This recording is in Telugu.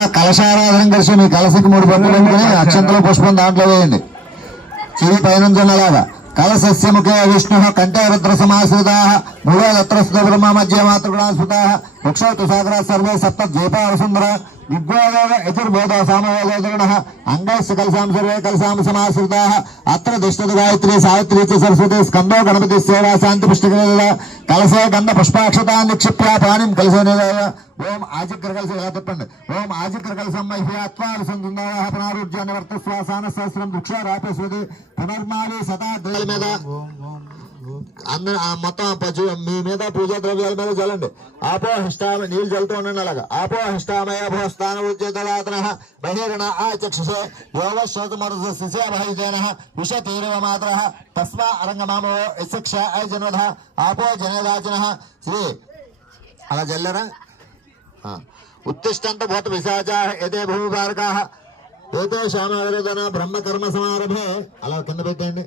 కలశారాధన కలిసి మీ కలశకి 3 పప్పులు పెట్టుకుని అక్షంతలో పుష్పం దాంట్లో వేయండి. చెవి పైనుంచున్నలాగా కలశస్య ముఖే విష్ణు కంఠే రుద్ర సమాశ్రితా మూఢో దత్రస్తో బ్రహ్మ మధ్య మాతృగుణాస్పృత వృక్షో తుసాగర సర్వే సప్త ద్వీపావసుందర విద్వాయోగ యజుర్బోధ సామవేదోదగణ అంగైశ్చ కలశాం సర్వే కలశాం సమాశ్రితా అత్ర దిష్టదు గాయత్రి సావిత్రి చ సరస్వతి స్కందో గణపతి సేవా శాంతి పుష్టికల కలశే గంధ పుష్పాక్షతాన్ని నిక్షిప్య పాణిం కలశే నిలయ ఓం ఆజిగ్ర కలశ ఇలా చెప్పండి. ఓం ఆజిగ్ర కలశం మహ్యాత్వానుసంధాన పునరుజ్జాన వర్తస్వాసాన సహస్రం వృక్ష రాపేశ్వతి పునర్మాలి శతా మీద అందరూ మొత్తం మీ మీద పూజా ద్రవ్యాల మీద చల్లండి. ఆపోహిష్టామ నీళ్ళు చల్లుతూ ఉండండి. అలాగా ఆపోహిష్టామయ భోస్థాన ఉద్యతరాతన బహిరణ ఆచక్షుషే యోగశ్రోతమరుసేన విష తీరవ మాత్ర తస్మా అరంగమామో యశక్ష అజనధ ఆపో జనదాచన శ్రీ అలా చల్లరా. ఉత్తిష్టంత భూత విశాచా యతే భూమిపారకా ఏతే శ్యామవేదన బ్రహ్మకర్మ సమారభే అలా కింద పెట్టండి.